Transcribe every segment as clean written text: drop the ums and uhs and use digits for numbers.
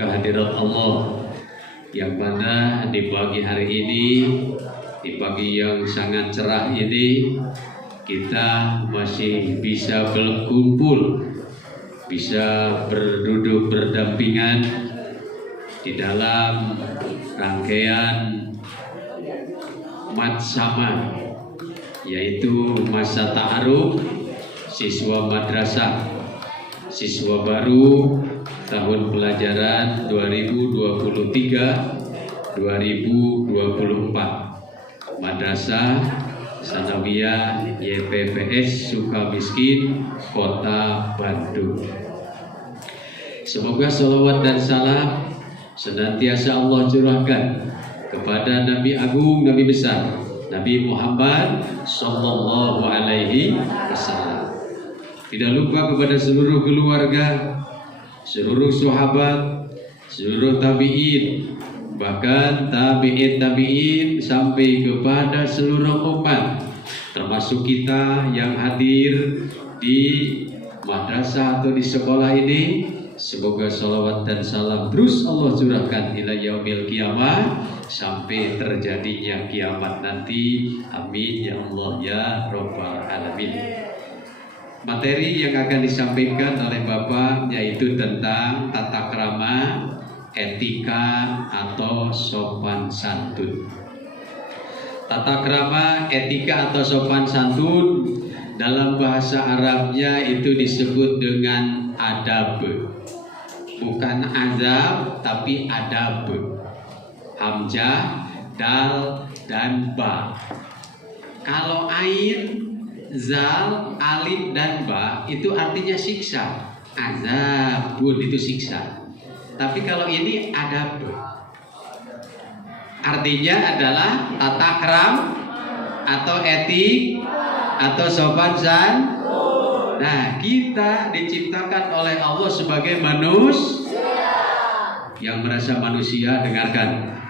Kehadirat Allah yang mana di pagi hari ini, di pagi yang sangat cerah ini, kita masih bisa berkumpul, bisa berduduk berdampingan di dalam rangkaian matsama, yaitu masa ta'aruf siswa madrasah, siswa baru tahun pelajaran 2023-2024 Madrasah Sanawiyah YPPS Sukamiskin, Kota Bandung. Semoga salawat dan salam senantiasa Allah curahkan kepada Nabi Agung, Nabi besar, Nabi Muhammad Sallallahu Alaihi Wasallam. Tidak lupa kepada seluruh keluarga, seluruh sahabat, seluruh tabi'in, bahkan tabi'in sampai kepada seluruh umat, termasuk kita yang hadir di madrasah atau di sekolah ini. Semoga salawat dan salam terus Allah curahkan ila yaumil qiyamah, sampai terjadinya kiamat nanti. Amin ya Allah ya Rabbal Alamin. Materi yang akan disampaikan oleh Bapak yaitu tentang tata krama, etika atau sopan santun. Tata krama, etika atau sopan santun dalam bahasa Arabnya itu disebut dengan adab. Bukan azab tapi adab. Hamzah, dal, dan ba. Kalau ain, zal, alif, dan ba itu artinya siksa. Azabun itu siksa. Tapi kalau ini adab, artinya adalah tata kram atau etik atau sopan santun. Nah, kita diciptakan oleh Allah sebagai manusia. Yang merasa manusia, dengarkan.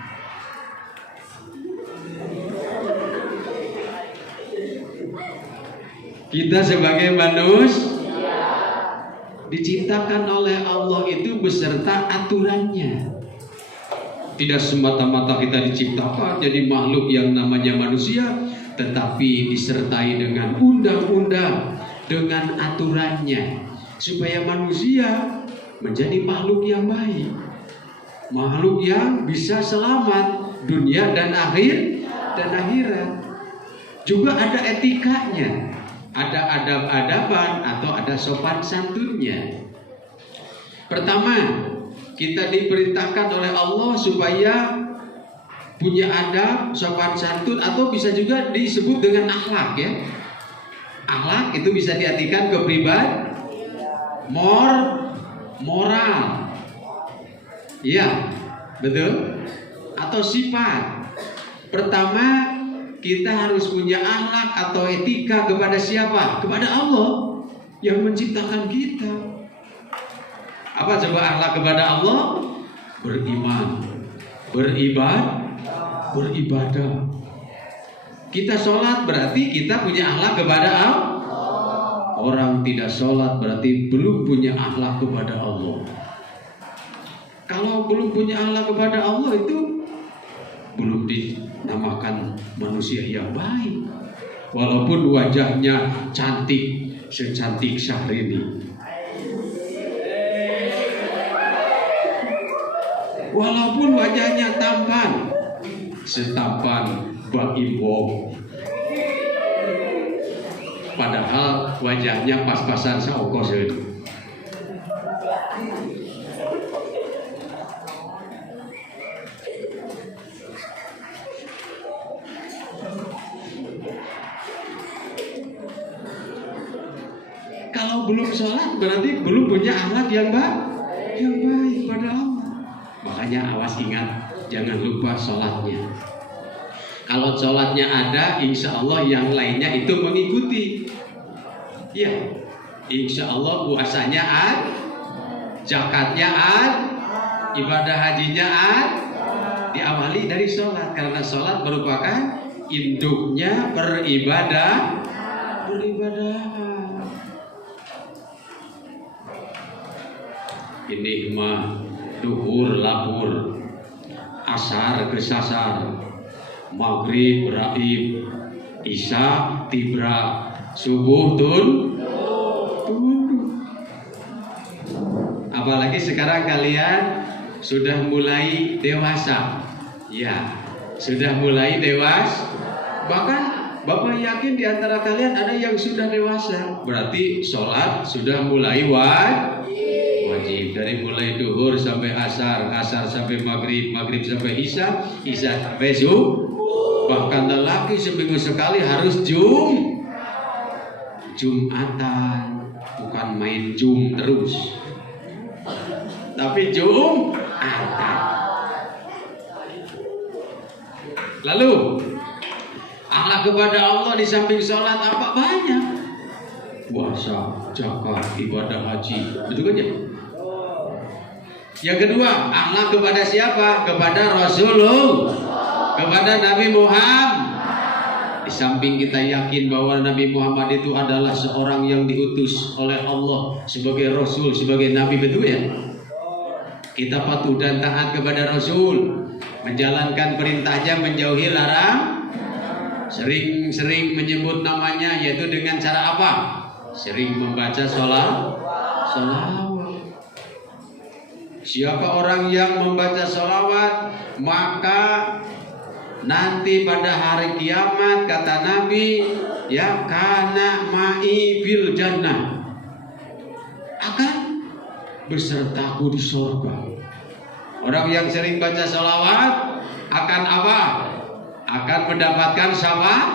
Kita sebagai manusia diciptakan oleh Allah itu beserta aturannya. Tidak semata-mata kita diciptakan jadi makhluk yang namanya manusia, tetapi disertai dengan undang-undang, dengan aturannya, supaya manusia menjadi makhluk yang baik, makhluk yang bisa selamat dunia dan akhirat. Juga ada etikanya, ada adab-adaban atau ada sopan santunnya. Pertama, kita diperintahkan oleh Allah supaya punya adab, sopan santun, atau bisa juga disebut dengan akhlak ya. Akhlak itu bisa diartikan kepribadian, moral. Iya, betul. Atau sifat. Pertama, kita harus punya akhlak atau etika kepada siapa? Kepada Allah yang menciptakan kita. Apa coba akhlak kepada Allah? Beriman, beribadah. Kita sholat berarti kita punya akhlak kepada Allah. Orang tidak sholat berarti belum punya akhlak kepada Allah. Kalau belum punya akhlak kepada Allah itu belum dinamakan manusia yang baik. Walaupun wajahnya cantik secantik Syahrini, walaupun wajahnya tampan setampan Mbak Iwo, padahal wajahnya pas-pasan saokos itu. Kalau belum sholat berarti belum punya akhlak yang baik pada Allah. Makanya awas, ingat, jangan lupa sholatnya. Kalau sholatnya ada, insya Allah yang lainnya itu mengikuti. Ya, insya Allah puasanya ada, zakatnya ada, ibadah hajinya ada. Diawali dari sholat, karena sholat merupakan induknya beribadah. Ini mah duhur lapur, asar kesasar, maghrib raib, isya tibra, subuh tunduk. Apalagi sekarang kalian sudah mulai dewasa, ya, sudah mulai dewasa. Bahkan Bapak yakin di antara kalian ada yang sudah dewasa, berarti sholat sudah mulai wajib. Dari mulai duhur sampai asar, asar sampai maghrib, maghrib sampai isya, isya sampai subuh. Bahkan lelaki seminggu sekali harus Jumatan, bukan main jum terus, tapi Jumatan. Lalu akhlak kepada Allah di samping sholat apa banyak? Puasa, zakat, ibadah haji, betul kan ya? Yang kedua, akhlak kepada siapa? Kepada Rasulullah, kepada Nabi Muhammad. Di samping kita yakin bahwa Nabi Muhammad itu adalah seorang yang diutus oleh Allah sebagai Rasul, sebagai Nabi, betul ya? Kita patuh dan taat kepada Rasul, menjalankan perintahnya, menjauhi larang, sering-sering menyebut namanya, yaitu dengan cara apa? Sering membaca sholawat. Siapa orang yang membaca sholawat, maka nanti pada hari kiamat kata Nabi, ya, kana ma'i fil jannah, akan besertaku di surga. Orang yang sering baca sholawat akan apa? Akan mendapatkan syafaat.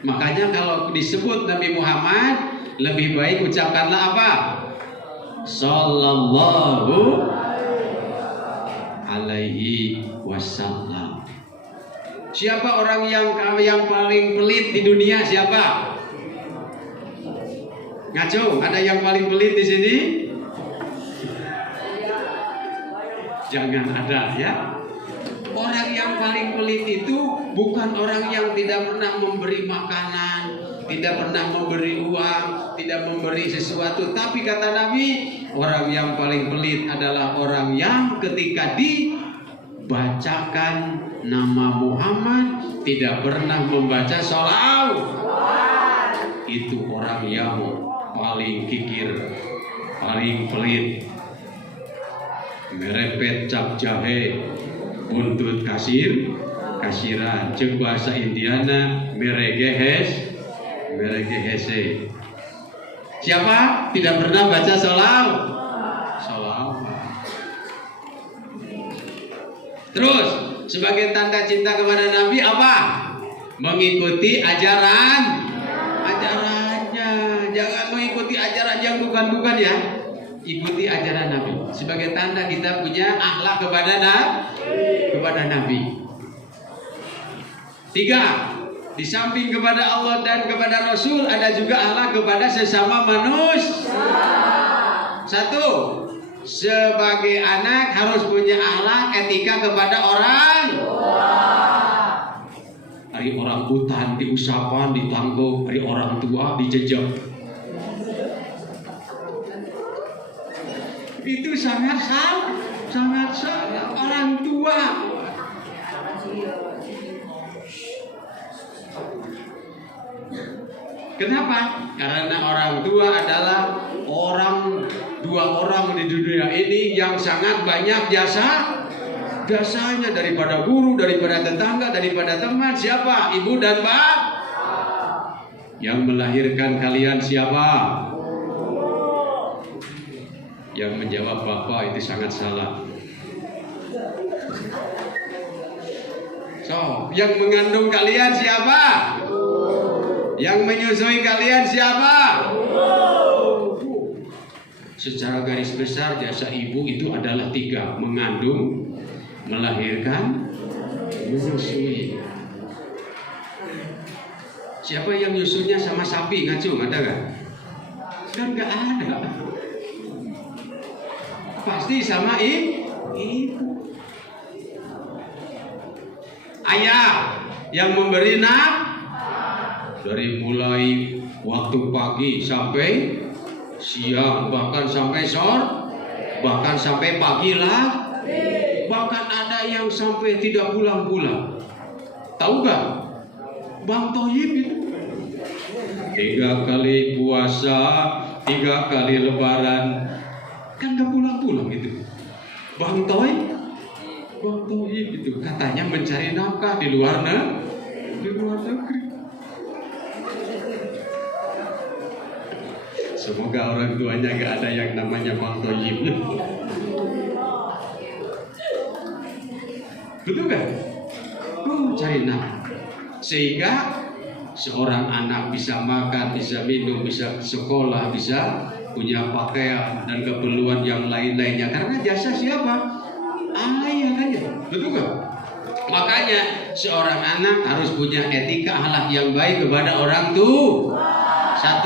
Makanya kalau disebut Nabi Muhammad, lebih baik ucapkanlah apa? Sallallahu alaihi wasallam. Siapa orang yang paling pelit di dunia? Siapa? Ngaco, ada yang paling pelit di sini? Jangan ada, ya. Orang yang paling pelit itu bukan orang yang tidak pernah memberi makanan, tidak pernah memberi uang, tidak memberi sesuatu. Tapi kata Nabi, orang yang paling pelit adalah orang yang ketika dibacakan nama Muhammad tidak pernah membaca sholawat. Itu orang yang paling kikir, paling pelit. Merepet cap jahe, buntut kasiran, cek bahasa Indiana meregehese. Siapa tidak pernah baca sholawat? Terus sebagai tanda cinta kepada Nabi apa? Mengikuti ajarannya. Jangan mengikuti ajaran yang bukan ya. Ikuti ajaran Nabi. Sebagai tanda kita punya akhlak kepada Nabi. 3. Di samping kepada Allah dan kepada Rasul, ada juga akhlak kepada sesama manusia. 1. Sebagai anak harus punya akhlak etika kepada orang. Hari orang hutan diusapan, ditangguh, hari orang tua dijejak. Itu sangat orang tua. Kenapa? Karena orang tua adalah dua orang di dunia ini yang sangat banyak jasanya daripada guru, daripada tetangga, daripada teman. Siapa? Ibu dan bapak. Yang melahirkan kalian siapa? Yang menjawab bapak itu sangat salah. Yang mengandung kalian siapa? Yang menyusui kalian siapa? Secara garis besar jasa ibu itu adalah 3: mengandung, melahirkan, menyusui. Siapa yang nyusunya sama sapi? Ngaco, ada gak? Kan gak ada. Pasti sama ibu. Ayah yang memberi dari mulai waktu pagi sampai siang, bahkan sampai sore, bahkan sampai pagi lah, bahkan ada yang sampai tidak pulang-pulang. Tahu gak? Bang Toyib itu 3 kali puasa, 3 kali lebaran, kan gak pulang-pulang itu. Bang Toyib itu katanya mencari nafkah di luar negeri. Semoga orang tuanya gak ada yang namanya Bang Toyib. Betul kan? Cari nafkah. Sehingga seorang anak bisa makan, bisa minum, bisa sekolah, bisa punya pakaian dan keperluan yang lain-lainnya. Karena jasa siapa? Ayah kan ya? Betul kan? Makanya seorang anak harus punya etika akhlak yang baik kepada orang tua. 1,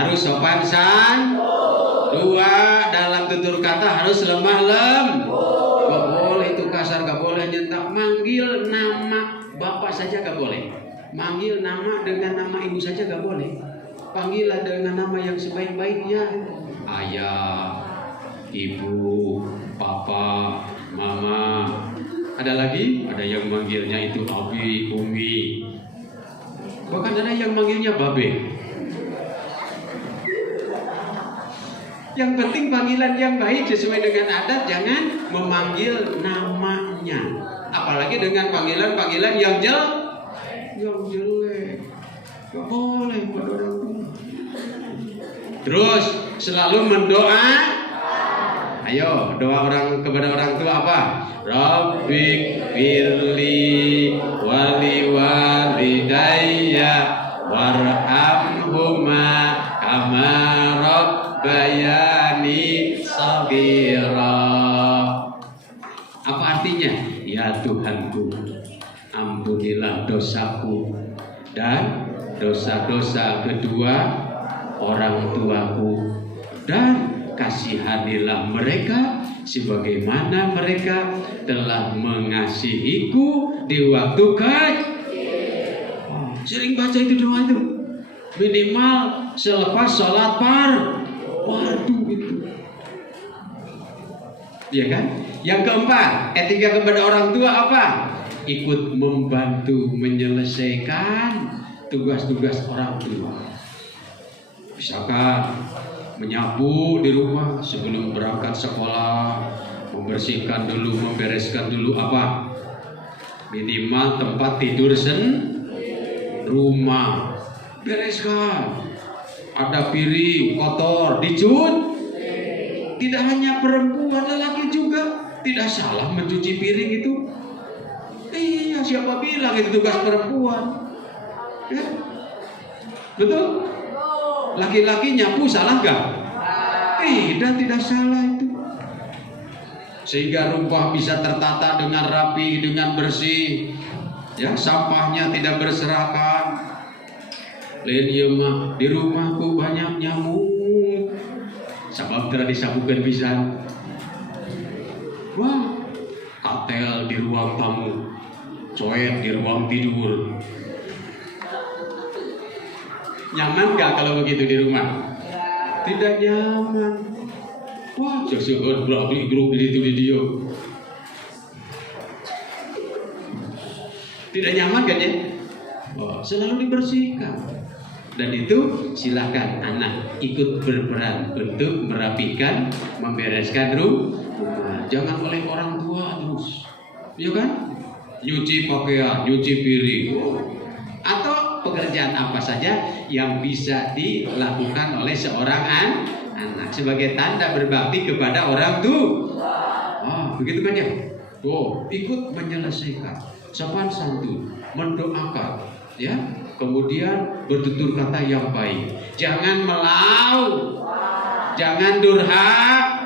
harus sopan santun. 2, dalam tutur kata harus lemah lembut. Gak boleh itu kasar, gak boleh nyentak. Manggil nama bapak saja gak boleh. Manggil nama dengan nama ibu saja gak boleh. Panggillah dengan nama yang sebaik-baiknya. Ayah, ibu, papa, mama. Ada lagi? Ada yang manggilnya itu abi, umi. Bahkan ada yang manggilnya babe. Yang penting panggilan yang baik sesuai dengan adat, jangan memanggil namanya. Apalagi dengan panggilan-panggilan yang jelek. Gak boleh pada orang tua. Terus selalu mendoa. Ayo, doa orang kepada orang tua apa? Rabbik firli wali walidayya warhamhuma kama rabbayani shaghira. Apa artinya? Ya Tuhanku, ampunilah dosaku dan dosa-dosa kedua orang tuaku, dan kasihanilah mereka sebagaimana mereka telah mengasihiku di waktu kecil. Sering baca itu doa itu, minimal selepas sholat fardu itu, ya kan? Yang keempat, etika kepada orang tua apa? Ikut membantu menyelesaikan tugas-tugas orang tua. Misalkan menyapu di rumah sebelum berangkat sekolah, membersihkan dulu, membereskan dulu apa? Minimal tempat tidur rumah, bereskan. Ada piring kotor, dicut. Tidak hanya perempuan, lelaki juga tidak salah mencuci piring itu. Iya, siapa bilang itu tugas perempuan? Ya? Betul? Laki-laki nyapu salah gak? Tidak salah itu. Sehingga rumah bisa tertata dengan rapi, dengan bersih. Ya, sampahnya tidak berserakan. Lain ieu mah di rumahku banyak nyamuk. Sabab teu disabukeun pisan. Wah, katel di ruang tamu, coet di ruang tidur. Nyaman gak kalau begitu di rumah? Tidak nyaman. Wah, seueur berarti grup itu di dia. Tidak nyaman kan ya? Oh, selalu dibersihkan. Dan itu silakan anak ikut berperan untuk merapikan, membereskan rumah. Jangan oleh orang tua terus, ya kan? Nyuci pakaian, nyuci piring, atau pekerjaan apa saja yang bisa dilakukan oleh seorang anak sebagai tanda berbakti kepada orang tua. Begitu kan ya? Ikut menyelesaikan, sopan santun, mendoakan, ya. Kemudian bertutur kata yang baik. Jangan melaut, jangan durhaka.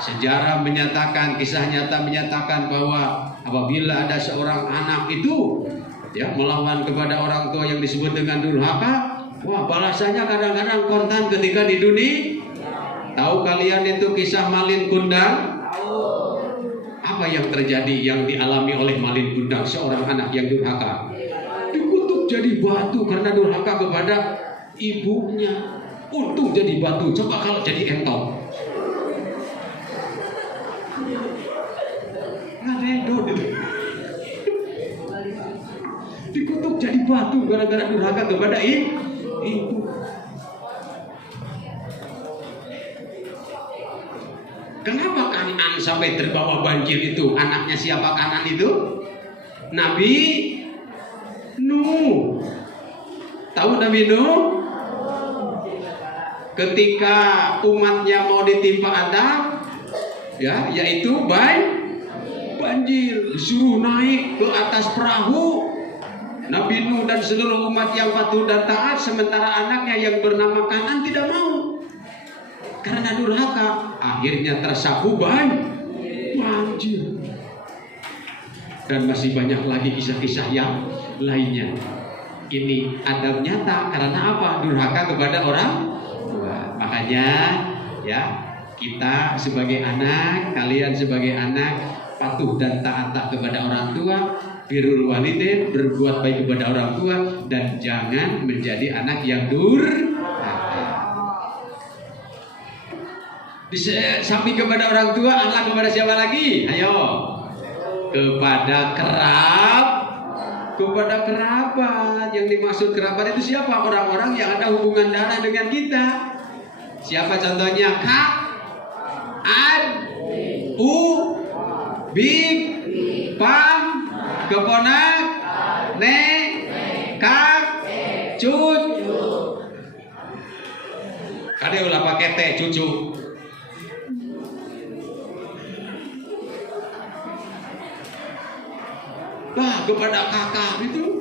Sejarah menyatakan, kisah nyata menyatakan bahwa apabila ada seorang anak itu ya melawan kepada orang tua yang disebut dengan durhaka, wah balasannya kadang-kadang kontan ketika di dunia. Tahu kalian itu kisah Malin Kundang? Apa yang terjadi yang dialami oleh Malin Kundang, seorang anak yang durhaka? Dikutuk jadi batu karena durhaka kepada ibunya. Untung jadi batu, coba kalau jadi entong. Ngaredo gitu. Dikutuk jadi batu gara-gara durhaka kepada ibu. Kenapa Kanan sampai terbawa banjir itu? Anaknya siapa Kanan itu? Nabi Nuh. Tahu Nabi Nuh? Ketika umatnya mau ditimpa adab, ya, yaitu banjir, disuruh naik ke atas perahu. Nabi Nuh dan seluruh umat yang patuh dan taat, sementara anaknya yang bernama Kanan tidak mau. Karena durhaka, akhirnya tersapu banjir. Dan masih banyak lagi kisah-kisah yang lainnya. Ini adab nyata karena apa? Durhaka kepada orang tua. Makanya ya, kita sebagai anak, kalian sebagai anak, patuh dan taat kepada orang tua, birrul walidain, berbuat baik kepada orang tua, dan jangan menjadi anak yang durhaka. Di samping kepada orang tua, anak kepada siapa lagi? Ayo, kepada kerabat. Yang dimaksud kerabat itu siapa? Orang-orang yang ada hubungan darah dengan kita. Siapa contohnya? Kak, ad, u, bib, pam, keponak, nek, kak, cut. Kade ulah pakai teh cucu. Nah, kepada kakak itu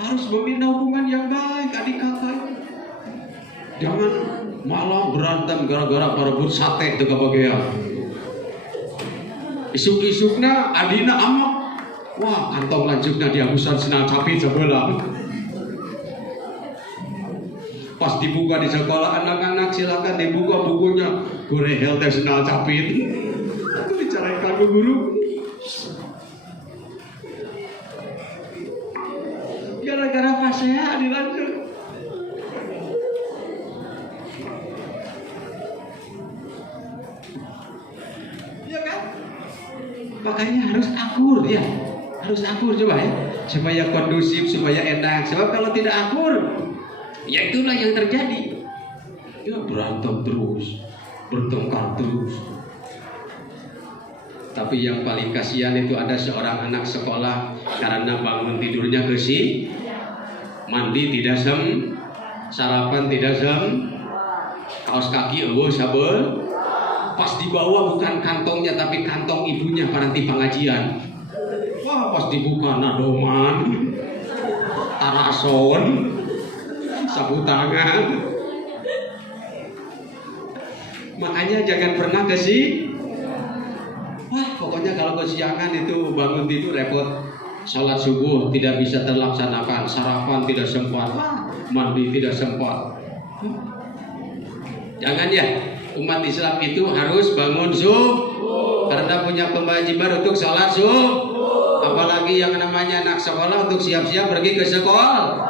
harus membina hubungan yang baik, adik kakak itu. Jangan malah berantem gara-gara perebut sate itu kebagian. Isuk-isukna adina amak. Wah, kantong lanjutnya dihabusan senang capit sebelah. Pas dibuka di sekolah, anak-anak silakan dibuka bukunya. Gorehel teh senang capit. Itu dicarikan ke guru. Gara-gara pasea dilanjut. Ya kan? Makanya harus akur ya. Harus akur coba ya. Supaya kondusif, supaya enak. Sebab kalau tidak akur, ya itulah yang terjadi. Ya berantem terus, bertengkar terus. Tapi yang paling kasihan itu ada seorang anak sekolah karena bangun tidurnya gesi, mandi tidak sarapan tidak kaos kaki sabel. Pas dibawa bukan kantongnya tapi kantong ibunya paranti pengajian. Wah, pas dibuka nadoman, tarason, sapu tangan. Makanya jangan pernah wah, pokoknya kalau kesiangan itu bangun tidur repot. Salat subuh tidak bisa terlaksanakan, sarapan tidak sempat, mandi tidak sempat. Jangan ya, umat Islam itu harus bangun subuh karena punya kewajiban untuk salat subuh. Apalagi yang namanya anak sekolah untuk siap-siap pergi ke sekolah.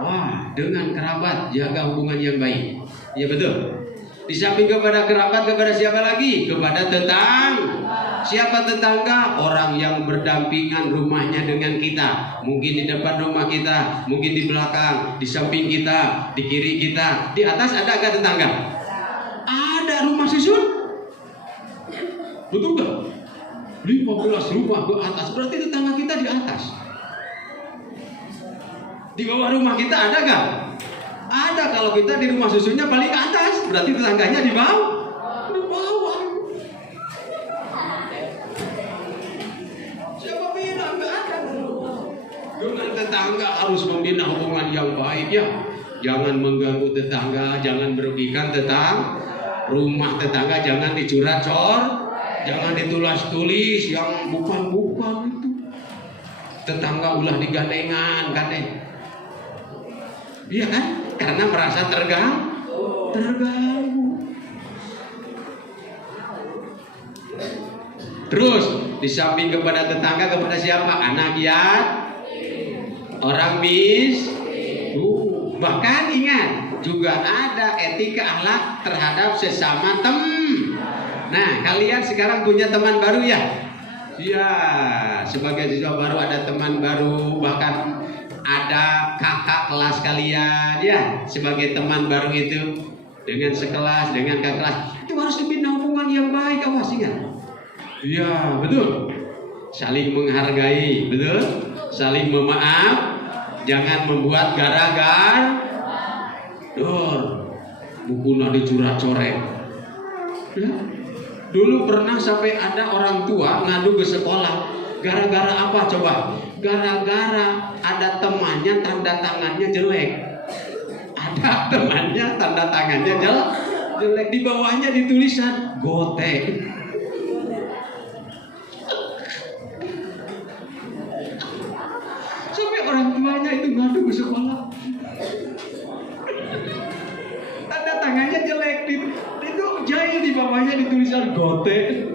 Wah, dengan kerabat jaga hubungan yang baik. Ya betul. Di samping kepada kerabat, kepada siapa lagi? Kepada tetangga. Siapa tetangga? Orang yang berdampingan rumahnya dengan kita. Mungkin di depan rumah kita, mungkin di belakang, di samping kita, di kiri kita. Di atas ada gak tetangga? Ada rumah susun. Betul gak? 15 rumah ke atas, berarti tetangga kita di atas. Di bawah rumah kita ada gak? Ada. Kalau kita di rumah susunnya paling ke atas, berarti tetangganya di bawah. Di bawah. Siapa bilang nggak ada? Dengan tetangga harus membina hubungan yang baik ya. Jangan mengganggu tetangga, jangan merugikan tetangga. Rumah tetangga jangan dicurat-cor, jangan ditulis-tulis yang bukan-bukan itu. Tetangga ulah digandengan, gandeng. Iya kan? Karena merasa terganggu. Terus di samping kepada tetangga, kepada siapa? Anak yatim, orang Bahkan ingat, juga ada etika akhlak terhadap sesama teman. Nah, kalian sekarang punya teman baru ya? Ya, sebagai siswa baru ada teman baru, bahkan ada kakak kelas kalian ya, sebagai teman baru itu dengan sekelas, dengan kakak kelas. Itu harus dibina hubungan yang baik, awas ingat. Ya, betul. Saling menghargai, betul. Saling memaaf. Jangan membuat gara-gara. Buku nadi curah-corek. Ya. Dulu pernah sampai ada orang tua ngadu ke sekolah. Gara-gara apa coba? Gara-gara ada temannya tanda tangannya jelek. Ada temannya tanda tangannya jelek. Di bawahnya ditulisan gotek. Sampai orang tuanya itu ngadu ke sekolah. Tanda tangannya jelek. Itu jahil, di bawahnya ditulisan gotek.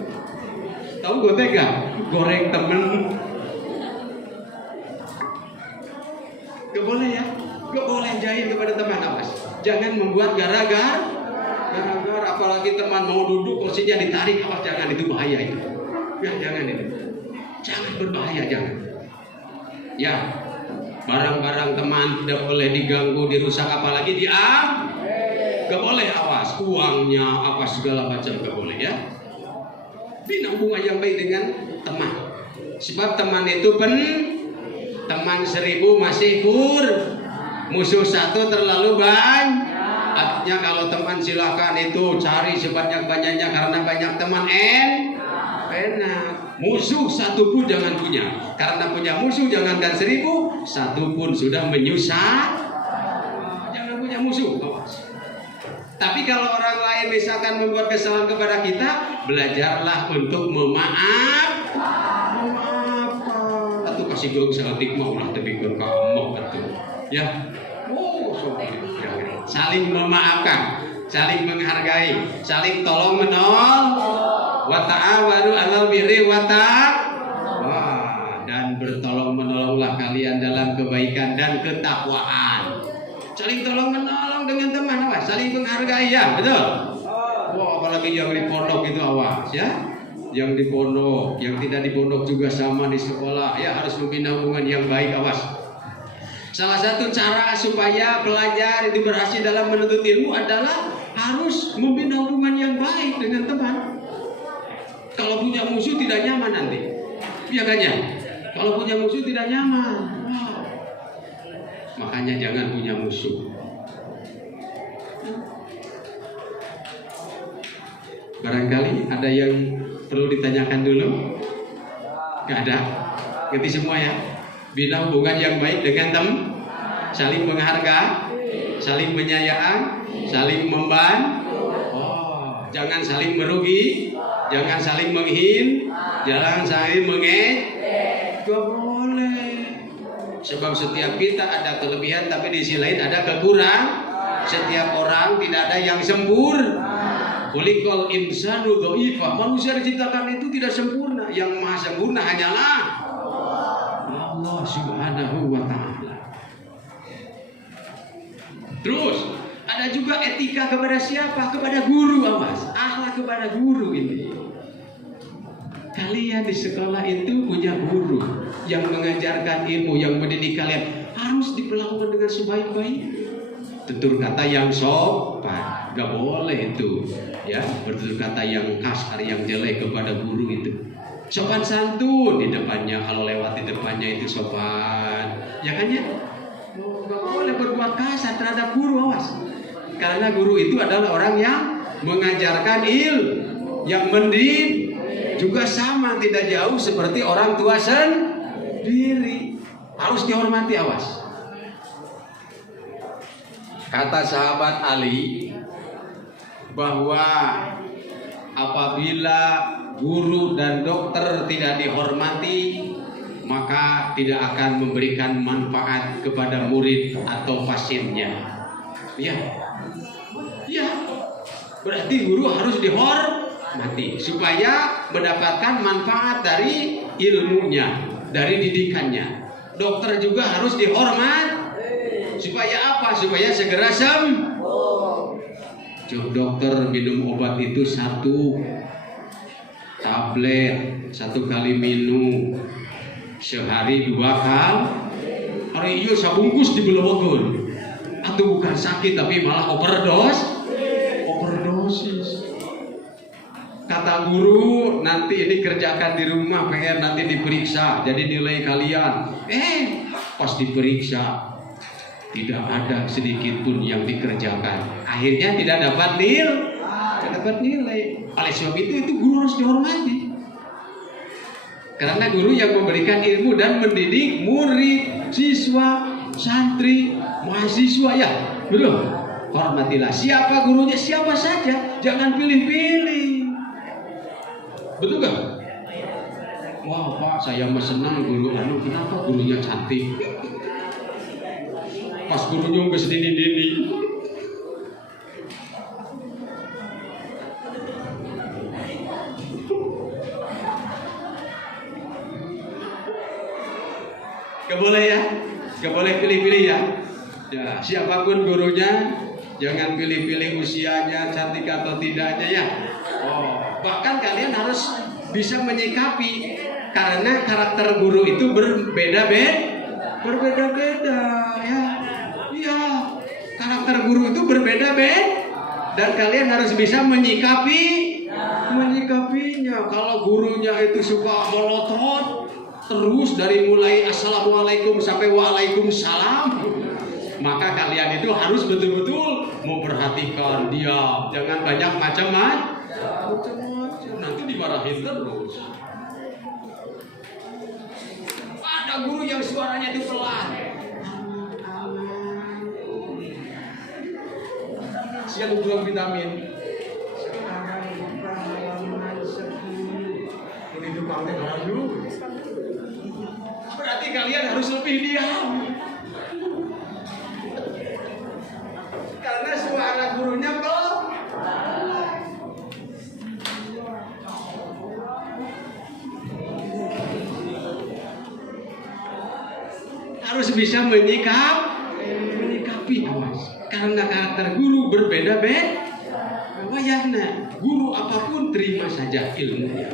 Tahu gotek gak? Goreng temen. Gak boleh ya. Gak boleh jahil kepada teman, awas. Jangan membuat gara-gara, apalagi teman mau duduk kursinya ditarik, awas, jangan, itu bahaya itu. Ya jangan itu. Jangan, berbahaya, jangan. Ya, barang-barang teman tidak boleh diganggu, dirusak, apalagi gak boleh, awas. Uangnya apa segala macam gak boleh ya. Bina hubungan yang baik dengan teman. Sebab teman itu teman 1000 masih musuh 1 terlalu banyak. Artinya kalau teman silakan itu cari sebanyak-banyaknya, karena banyak teman enak. Musuh 1 pun jangan punya, karena punya musuh jangankan 1000, 1 pun sudah menyusah. Jangan punya musuh, awas. Tapi kalau orang lain misalkan membuat kesalahan kepada kita, belajarlah untuk memaafkan. Atau kasih dong selatik maulah tapi kamu atau ya. Saling memaafkan, saling menghargai, saling tolong menolong. Wa ta'awanu 'alal birri wa taqwa. Dan bertolong menolonglah kalian dalam kebaikan dan ketakwaan. Saling tolong menolong dengan teman, awas. Saling menghargai ya, betul. Wah, apalagi yang di pondok itu, awas ya. Yang di pondok, yang tidak di pondok juga sama di sekolah. Ya, harus membina hubungan yang baik, awas. Salah satu cara supaya pelajar itu berhasil dalam menuntut ilmu adalah harus membina hubungan yang baik dengan teman. Kalau punya musuh tidak nyaman nanti. Iya kan ya? Kalau punya musuh tidak nyaman. Wow. Makanya jangan punya musuh. Barangkali ada yang perlu ditanyakan dulu? Gak ada? Ngerti semua ya? Bina hubungan yang baik dengan teman, saling menghargai, saling menyayang, saling membantu. Jangan saling merugi, jangan saling jangan saling mengejek. Gak boleh. Sebab setiap kita ada kelebihan, tapi di sisi lain ada kekurangan. Setiap orang tidak ada yang sempurna. Khuliqal insanu dha'ifa. Manusia diciptakan itu tidak sempurna. Yang maha sempurna hanyalah Allah Subhanahu wa ta'ala. Terus ada juga etika kepada siapa? Kepada guru, awas. Akhlak kepada guru ini. Kalian di sekolah itu punya guru yang mengajarkan ilmu, yang mendidik kalian. Harus diperlakukan dengan sebaik-baik. Tutur kata yang sopan, gak boleh itu. Ya, bertutur kata yang kasar, yang jelek kepada guru itu. Sopan santun di depannya, kalau lewat di depannya itu sopan. Ya kan ya? Gak boleh berbuat kasar terhadap guru, awas. Karena guru itu adalah orang yang mengajarkan ilmu, yang mendidik. Juga sama, tidak jauh seperti orang tua sendiri. Harus dihormati, awas. Kata sahabat Ali bahwa apabila guru dan dokter tidak dihormati, maka tidak akan memberikan manfaat kepada murid atau pasiennya. Ya, berarti guru harus dihormati supaya mendapatkan manfaat dari ilmunya, dari didikannya. Dokter juga harus dihormati Supaya apa? Supaya segera sembuh. Dokter minum obat itu 1 tablet 1 kali minum sehari 2 kali. Hari iya sabungkus dibelokkan. Atau bukan sakit tapi malah overdosis. Kata guru, nanti ini kerjakan di rumah PR nanti diperiksa. Jadi nilai kalian. Pas diperiksa tidak ada sedikit pun yang dikerjakan. Akhirnya tidak dapat nilai. Oleh sebab itu guru harus dihormati. Karena guru yang memberikan ilmu dan mendidik murid, siswa, santri, mahasiswa ya. Betul. Hormatilah siapa gurunya, siapa saja. Jangan pilih-pilih. Betul gak? Wah Pak, saya mah senang guru kenapa gurunya cantik? Pas gurunya nggak sedini-dini. Gak boleh ya, gak boleh pilih-pilih ya. Ya siapapun gurunya, jangan pilih-pilih usianya, cantik atau tidaknya ya. Bahkan kalian harus bisa menyikapi karena karakter guru itu berbeda-beda ya. Iya, karakter guru itu berbeda-beda dan kalian harus bisa menyikapinya. Kalau gurunya itu suka monoton terus dari mulai assalamualaikum sampai waalaikumsalam, maka kalian itu harus betul-betul memperhatikan dia, jangan banyak macam-macam, nanti dimarahin terus. Ada guru yang suaranya itu pelan, siang buang vitamin. Ini tukangnya baru. Berarti kalian harus lebih diam. Karena suara gurunya pelan. Harus bisa menyikapi awas. Karena karakter guru berbeda-beda. Wayahna, guru apapun terima saja ilmunya.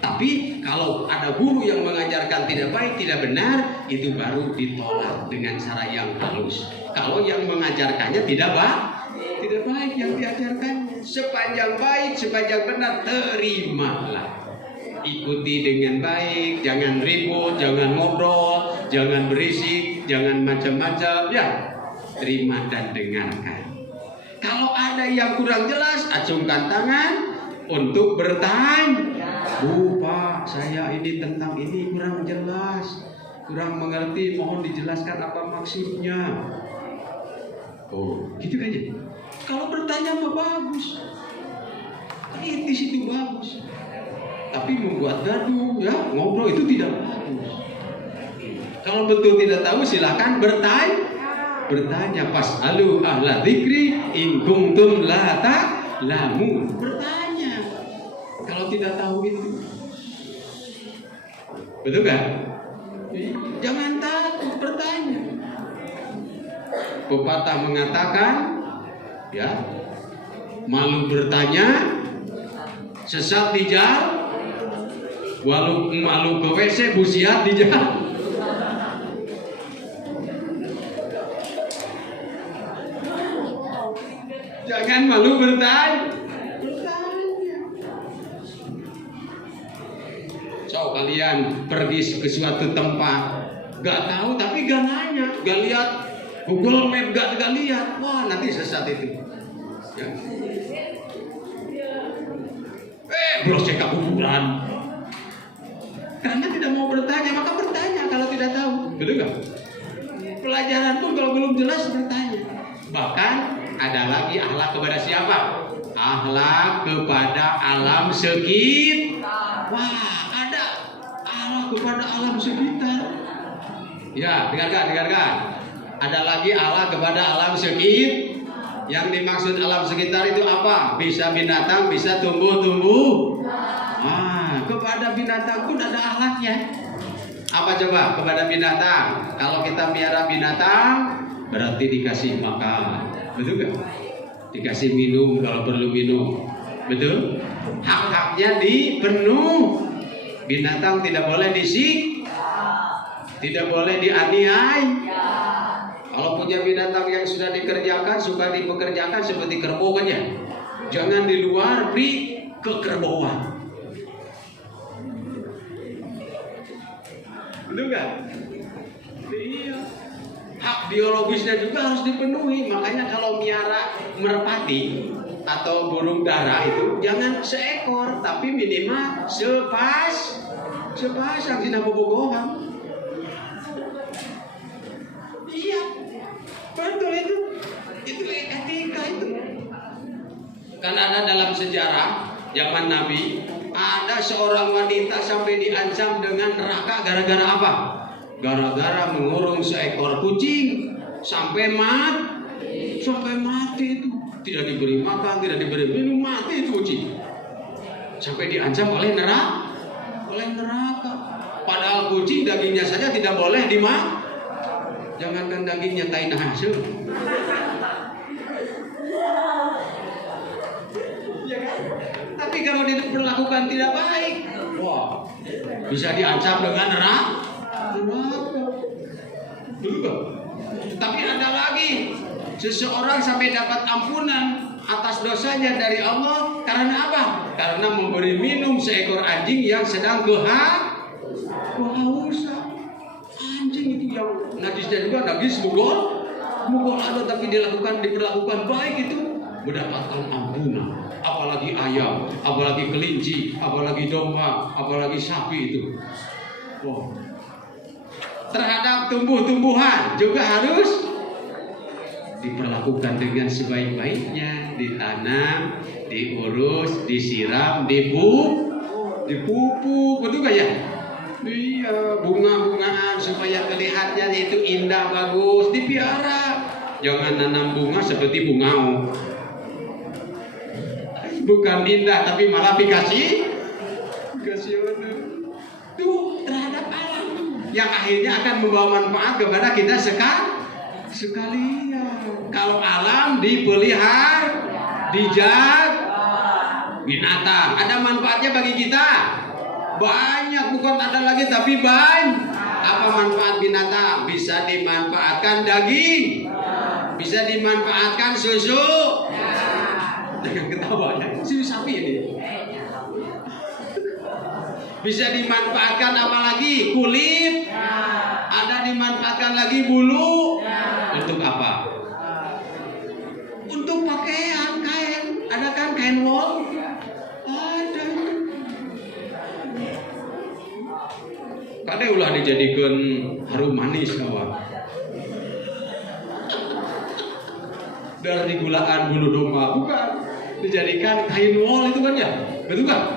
Tapi kalau ada guru yang mengajarkan tidak baik, tidak benar, itu baru ditolak dengan cara yang halus. Kalau yang mengajarkannya tidak baik yang diajarkannya, sepanjang baik, sepanjang benar, terimalah. Ikuti dengan baik, jangan ribut, jangan ngobrol, jangan berisik, jangan macam-macam, ya. Terima dan dengarkan. Kalau ada yang kurang jelas, acungkan tangan untuk bertanya. Bu Pak, saya ini tentang ini kurang jelas, kurang mengerti, mohon dijelaskan apa maksudnya. Oh, gitu aja. Kalau bertanya mah bagus, kritis itu bagus. Tapi membuat gaduh, ya ngobrol itu tidak bagus. Kalau betul tidak tahu silahkan bertanya pas alu ahla dzikri in kuntum la ta'lamun. Bertanya kalau tidak tahu itu. Betul kan? Jangan takut bertanya. Pepatah mengatakan, ya, malu bertanya, sesat di jalan, walau malu ke WC, busiat di jalan. Jangan malu bertanya. So kalian pergi ke suatu tempat, gak tahu tapi gak nanya, gak lihat Google Map, gak lihat, wah nanti sesat itu. Ya. Belum cek kuburan. Karena tidak mau bertanya, maka bertanya kalau tidak tahu. Betul gak? Pelajaran pun kalau belum jelas bertanya. Bahkan ada lagi akhlak kepada siapa? Akhlak kepada alam sekitar. Wah, ada akhlak kepada alam sekitar. Ya, dengarkan. Ada lagi akhlak kepada alam sekitar. Yang dimaksud alam sekitar itu apa? Bisa binatang, bisa tumbuh-tumbuh. Kepada binatang pun ada akhlaknya. Apa coba kepada binatang? Kalau kita piara binatang, berarti dikasih makan, betul gak? Dikasih minum kalau perlu minum, betul? Hak-haknya dipenuh. Binatang tidak boleh tidak boleh dianiaya. Kalau punya binatang yang sudah dikerjakan, suka dipekerjakan seperti kerbau kan ya, jangan di luar beri kekerbauan. Betul gak? Iya. Hak biologisnya juga harus dipenuhi. Makanya kalau miara merpati atau burung dara itu jangan seekor, tapi minimal sepasang tidak bobogohan. Iya, betul itu etika itu. Kan ada dalam sejarah zaman Nabi, ada seorang wanita sampai diancam dengan neraka gara-gara apa? Gara-gara mengurung seekor kucing sampai mati itu. Tidak diberi makan, tidak diberi minum, mati itu kucing. Sampai diancam oleh neraka. Padahal kucing dagingnya saja tidak boleh dimakan. Jangankan dagingnya, tai nahasem. Tapi kalau diperlakukan tidak baik, wah, bisa diancam dengan neraka. Tapi ada lagi, seseorang sampai dapat ampunan atas dosanya dari Allah karena apa? Karena memberi minum seekor anjing yang sedang kehausan. Anjing itu yang najisnya juga najis mugol ada, tapi diperlakukan baik itu mendapatkan ampunan. Apalagi ayam, apalagi kelinci, apalagi domba, apalagi sapi itu. Wow. Terhadap tumbuh-tumbuhan juga harus diperlakukan dengan sebaik-baiknya, ditanam, diurus, disiram, dipupuk, betul gak ya? Iya, bunga-bungaan supaya kelihatannya itu indah, bagus, dipiara. Jangan nanam bunga seperti bungau. Bukan indah tapi malah dikasih itu terhadap alam yang akhirnya akan membawa manfaat kepada kita sekalian. Kalau alam dipelihara, dijaga, binatang ada manfaatnya bagi kita banyak, bukan ada lagi tapi banyak. Apa manfaat binatang? Bisa dimanfaatkan daging, bisa dimanfaatkan susu. Jangan ketawa ya, susu sapi ini. Bisa dimanfaatkan apa lagi? Kulit. Ada dimanfaatkan lagi bulu. Untuk apa? Untuk pakaian, kain. Ada kan kain wol? Ada. Kadang ulah dijadikan harum manis kawan. Dari gulaan bulu domba bukan, dijadikan kain wol itu kan ya, betul kan?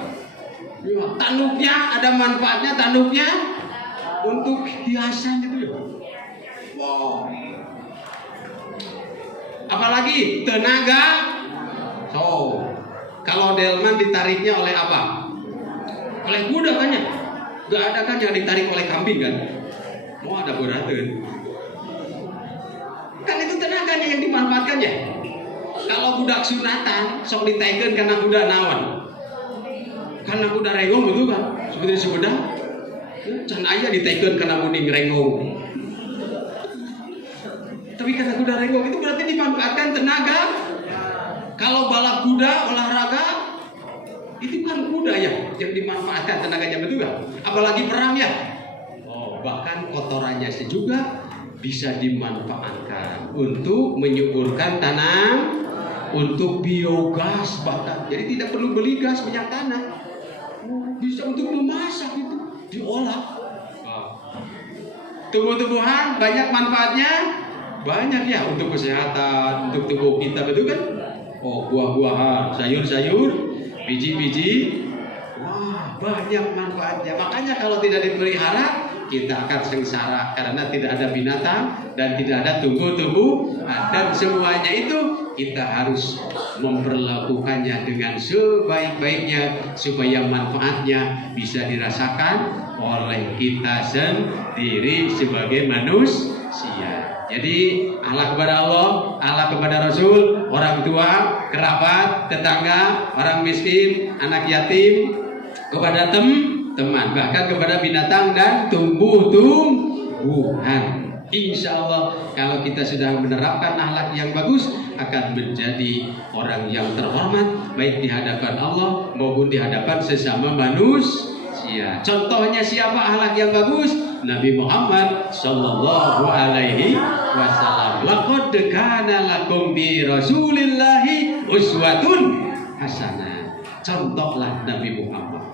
Ya, tanduknya ada manfaatnya, tanduknya untuk hiasan gitu ya. Wow. Apalagi tenaga. So, kalau delman ditariknya oleh apa? Oleh kuda kan ya? Gak ada kan yang ditarik oleh kambing kan? Mau ada beratun. Kan itu tenaganya yang dimanfaatkan ya. Kalau budak sunatan sok ditaikkan karena kuda nawan, karena kuda rengong betul kan, seperti sebedang can aya ditaikkan karena muding rengong. Tapi karena kuda rengong itu berarti dimanfaatkan tenaga. Kalau balap kuda olahraga itu kan kuda ya yang dimanfaatkan tenaganya, betul kan? Apalagi perang ya. Oh, bahkan kotorannya juga bisa dimanfaatkan untuk menyuburkan tanam, untuk biogas bahkan. Jadi tidak perlu beli gas minyak tanah. Bisa untuk memasak itu, diolah. Tumbuh-tumbuhan banyak manfaatnya, banyak ya untuk kesehatan, untuk tubuh kita, betul kan? Oh, buah-buahan, sayur-sayur, biji-biji, wah banyak manfaatnya. Makanya kalau tidak dipelihara kita akan sengsara karena tidak ada binatang dan tidak ada tumbuh-tumbuh, dan semuanya itu kita harus memperlakukannya dengan sebaik-baiknya supaya manfaatnya bisa dirasakan oleh kita sendiri sebagai manusia. Jadi akhlak kepada Allah, akhlak kepada Rasul, orang tua, kerabat, tetangga, orang miskin, anak yatim, kepada teman, bahkan kepada binatang dan tumbuh-tumbuhan. Insya Allah kalau kita sudah menerapkan akhlak yang bagus, akan menjadi orang yang terhormat baik di hadapan Allah maupun di hadapan sesama manusia. Contohnya siapa akhlak yang bagus? Nabi Muhammad sallallahu alaihi wasallam. Laqad kana lakum bi Rasulillahi uswatun hasanah. Contohlah Nabi Muhammad.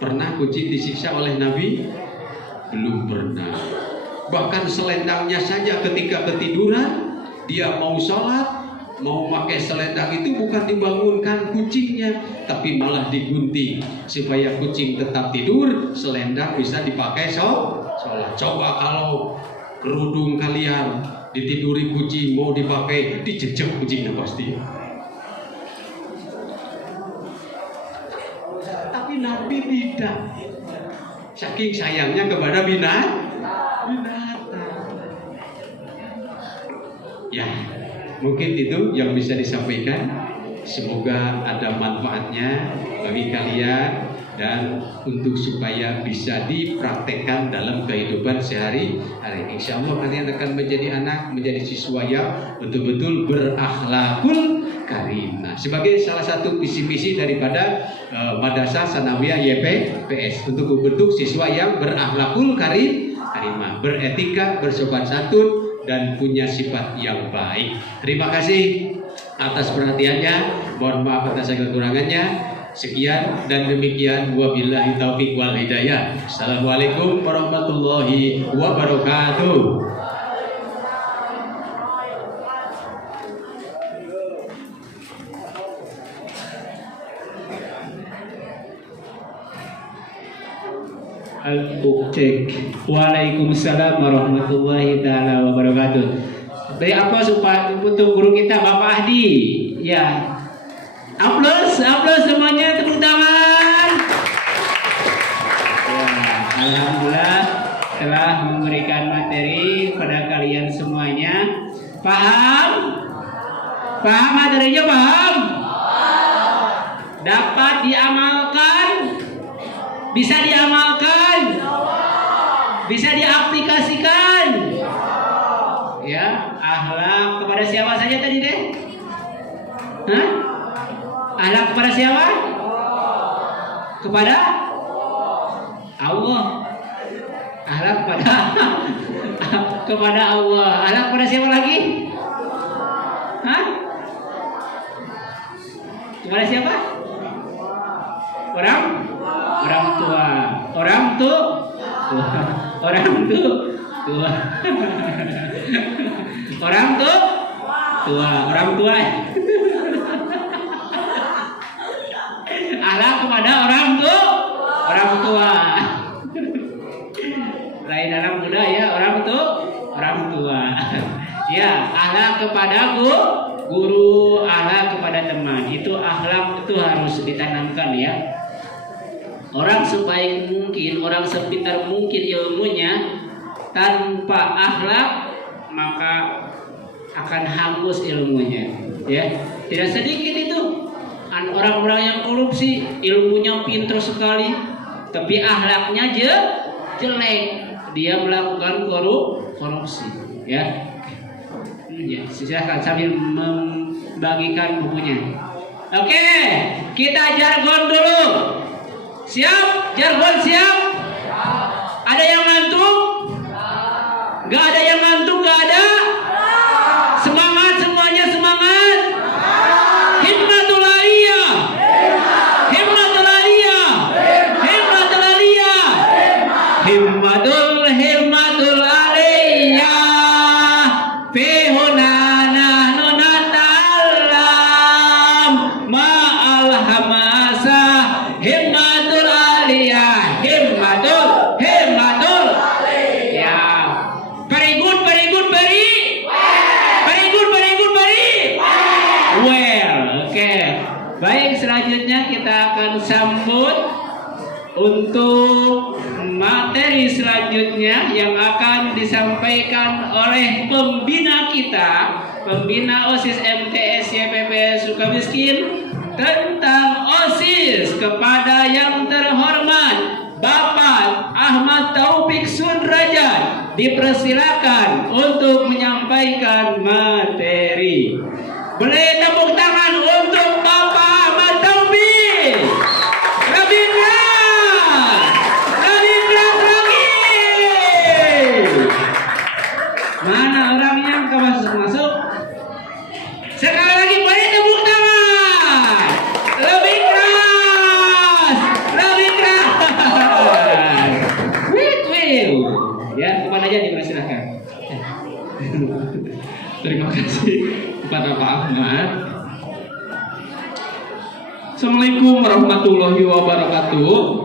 Pernah kucing disiksa oleh Nabi? Belum pernah. Bahkan selendangnya saja ketika ketiduran, dia mau sholat, mau pakai selendang itu bukan dibangunkan kucingnya, tapi malah digunting supaya kucing tetap tidur, selendang bisa dipakai sholat. Coba kalau kerudung kalian ditiduri kucing mau dipakai, dijejak kucingnya pasti. Tapi Nabi tidak. Saking sayangnya kepada binatang. Ya, mungkin itu yang bisa disampaikan. Semoga ada manfaatnya bagi kalian dan untuk supaya bisa dipraktekkan dalam kehidupan sehari-hari. Insya Allah kalian akan menjadi anak, menjadi siswa yang betul-betul berakhlakul karimah. Sebagai salah satu visi-misi daripada Madrasah Sanawiyah YPPS untuk membentuk siswa yang berakhlakul karimah, beretika, bersopan santun, dan punya sifat yang baik. Terima kasih atas perhatiannya. Mohon maaf atas segala kekurangannya. Sekian dan demikian. Wabillahi taufiq wal hidayah. Assalamualaikum warahmatullahi wabarakatuh. Cek. Waalaikumsalam warahmatullahi taala wabarakatuh. Dari apa supaya untuk guru kita Bapak Ahdi? Ya. Aplaus semuanya, tepuk tangan. Ya, alhamdulillah telah memberikan materi pada kalian semuanya. Paham? Paham materinya, paham? Dapat diamalkan? Bisa diamalkan? Bisa diaplikasikan? Ya, akhlak kepada siapa saja tadi deh? Hah? Akhlak kepada siapa? Kepada Allah. Akhlak kepada kepada Allah. Akhlak kepada siapa lagi? Hah? Kepada siapa? Orang tua. Orang tua. Orang tua. Akhlak kepada orang tua. Lain anak muda ya, orang tua. Ya, akhlak kepada guru, akhlak kepada teman. Itu akhlak itu harus ditanamkan ya. Orang sebaik mungkin, orang sepintar mungkin ilmunya, tanpa akhlak maka akan hangus ilmunya. Ya, tidak sedikit itu orang-orang yang korupsi, ilmunya pintar sekali, tapi akhlaknya jelek. Dia melakukan korupsi. Ya, silakan sambil membagikan bukunya. Oke, kita jargon dulu. Siap? Jargon siap? Ada yang ngantuk? Gak ada yang ngantuk? Gak ada? Semangat semuanya, semangat. Himmatul aliyah. Himmatul aliyah. Himmatul aliyah. Himmatul aliyah. Fihunana nunatalam ma'al hamasa. Himmatul aliyah. Himmatul ya. Very good. Well, oke. Baik, selanjutnya kita akan sambut untuk materi selanjutnya yang akan disampaikan oleh pembina kita, pembina OSIS MTS YPP Sukamiskin, tentang OSIS kepada yang terhormat Bapak Ahmad Taufik Sudrajat dipersilakan untuk menyampaikan materi. Boleh tepuk tangan untuk Bapak Ahmad Taufik. Lebih keras, lebih keras lagi. Mana orangnya yang masuk? Sekali lagi boleh tepuk tangan. Lebih keras, lebih keras. Ya, kepada aja dipersilakan. Terima kasih kepada Pak Ahmad. Assalamualaikum warahmatullahi wabarakatuh.